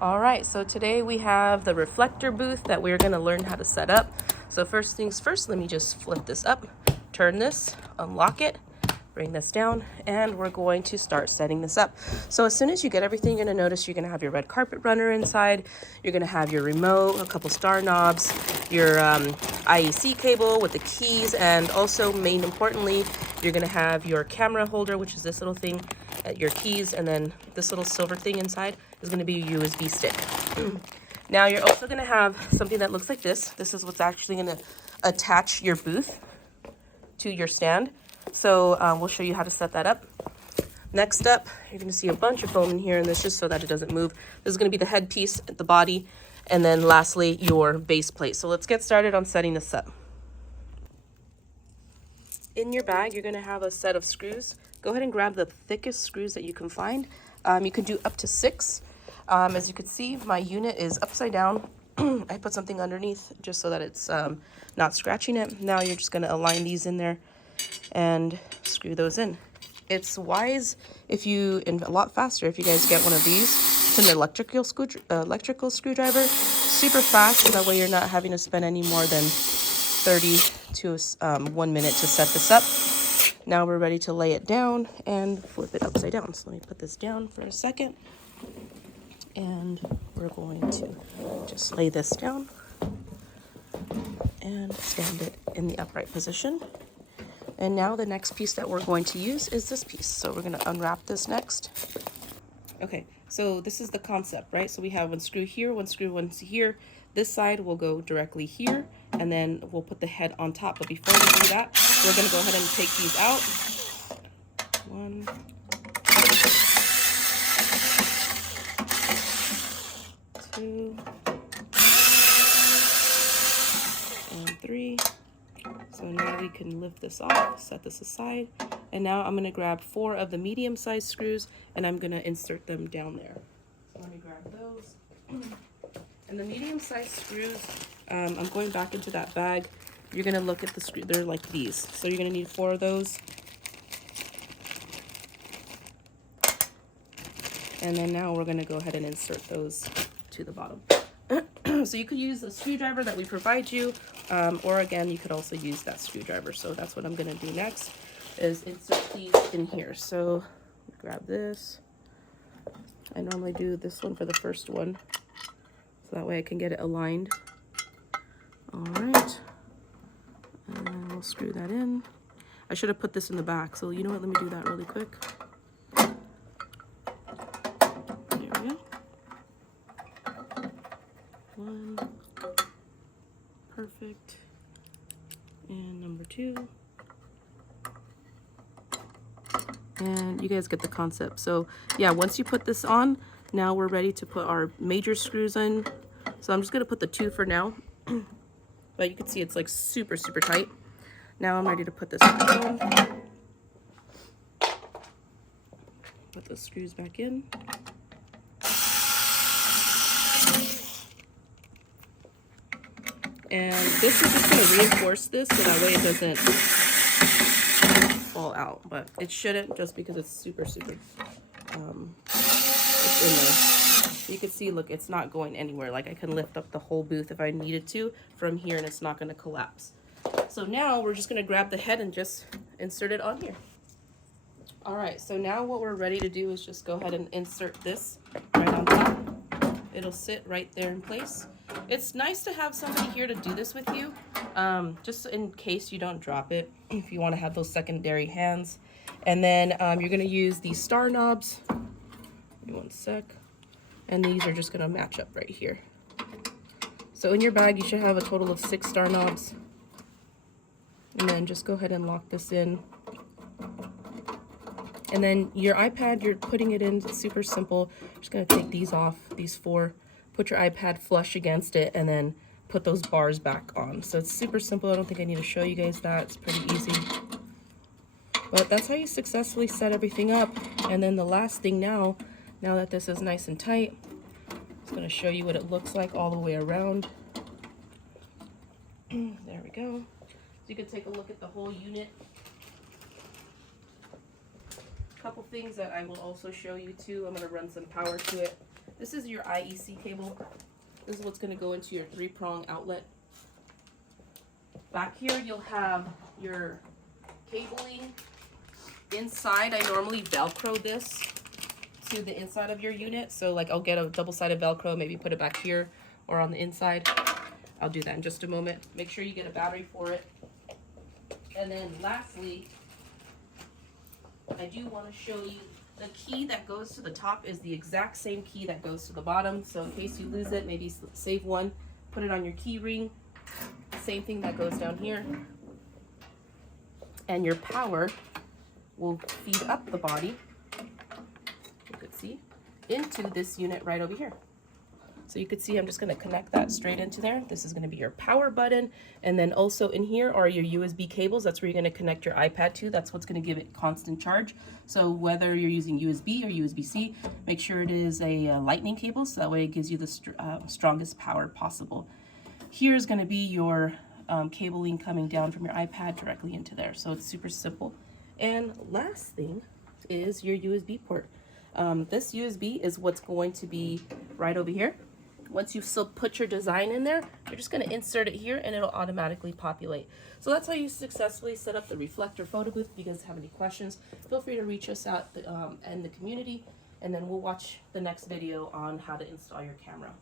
All right, so today we have the reflector booth that we're going to learn how to set up. So first things first, let me just flip this up, turn this, unlock it, bring this down, and we're going to start setting this up. So as soon as you get everything, you're going to notice you're going to have your red carpet runner inside. You're going to have your remote, a couple star knobs, your IEC cable with the keys, and also, main importantly, you're going to have your camera holder, which is this little thing, your keys, and then this little silver thing inside is going to be your USB stick. Now you're also going to have something that looks like this. This is what's actually going to attach your booth to your stand. So we'll show you how to set that up. Next up, you're going to see a bunch of foam in here, and this just so that it doesn't move. This is going to be the headpiece, the body, and then lastly your base plate. So let's get started on setting this up. In your bag, you're going to have a set of screws. Go ahead and grab the thickest screws that you can find. You can do up to 6. As you can see, my unit is upside down. I put something underneath just so that it's not scratching it. Now you're just going to align these in there and screw those in. It's wise and a lot faster if you guys get one of these. It's an electrical screwdriver, super fast, so that way you're not having to spend any more than 30 to 1 minute to set this up. Now we're ready to lay it down and flip it upside down. So let me put this down for a second, and we're going to just lay this down and stand it in the upright position. And now the next piece that we're going to use is this piece. So we're going to unwrap this next. Okay, so this is the concept, right? So we have one screw here, one screw, one here. This side will go directly here, and then we'll put the head on top. But before we do that, we're going to go ahead and take these out. 1, 2, and 3. So now we can lift this off, set this aside, and now I'm going to grab 4 of the medium-sized screws, and I'm going to insert them down there. So let me grab those. And the medium-sized screws, I'm going back into that bag. You're going to look at the screw. They're like these. So you're going to need 4 of those. And then now we're going to go ahead and insert those to the bottom. So you could use a screwdriver that we provide you, or again, you could also use that screwdriver. So that's what I'm going to do next, is insert these in here. So grab this. I normally do this one for the first one, so that way I can get it aligned. All right, and then we'll screw that in. I should have put this in the back, so you know what, let me do that really quick. There we go. 1, perfect, and number 2. And you guys get the concept. So yeah, once you put this on, now we're ready to put our major screws in. So I'm just going to put the 2 for now, but you can see it's like super, super tight. Now I'm ready to put this back on. Put the screws back in. And this is just going to reinforce this so that way it doesn't fall out, but it shouldn't, just because it's super, super, it's in there. You can see, look, it's not going anywhere. Like, I can lift up the whole booth if I needed to from here, and it's not going to collapse. So now we're just going to grab the head and just insert it on here. All right, so now what we're ready to do is just go ahead and insert this right on top. It'll sit right there in place. It's nice to have somebody here to do this with you, just in case you don't drop it, if you want to have those secondary hands. And then you're going to use these star knobs. Give me 1 sec. And these are just going to match up right here. So in your bag, you should have a total of 6 star knobs. And then just go ahead and lock this in. And then your iPad, you're putting it in, it's super simple. Just going to take these off, these 4. Put your iPad flush against it, and then put those bars back on. So it's super simple. I don't think I need to show you guys that. It's pretty easy. But that's how you successfully set everything up. And then the last thing now that this is nice and tight, it's going to show you what it looks like all the way around. There we go. So you can take a look at the whole unit. Couple things that I will also show you too. I'm going to run some power to it. This is your IEC cable. This is what's going to go into your 3-prong outlet. Back here you'll have your cabling. Inside, I normally Velcro this to the inside of your unit. So like I'll get a double-sided Velcro, maybe put it back here or on the inside. I'll do that in just a moment. Make sure you get a battery for it. And then lastly, I do want to show you the key that goes to the top is the exact same key that goes to the bottom. So in case you lose it, maybe save one, put it on your key ring. Same thing that goes down here. And your power will feed up the body, you could see, into this unit right over here. So you could see I'm just going to connect that straight into there. This is going to be your power button. And then also in here are your USB cables. That's where you're going to connect your iPad to. That's what's going to give it constant charge. So whether you're using USB or USB-C, make sure it is a lightning cable, so that way it gives you the strongest power possible. Here's going to be your cabling coming down from your iPad directly into there. So it's super simple. And last thing is your USB port. This USB is what's going to be right over here. Once you still put your design in there, you're just going to insert it here and it'll automatically populate. So that's how you successfully set up the Reflector Photo booth. If you guys have any questions, feel free to reach us out in the community, and then we'll watch the next video on how to install your camera.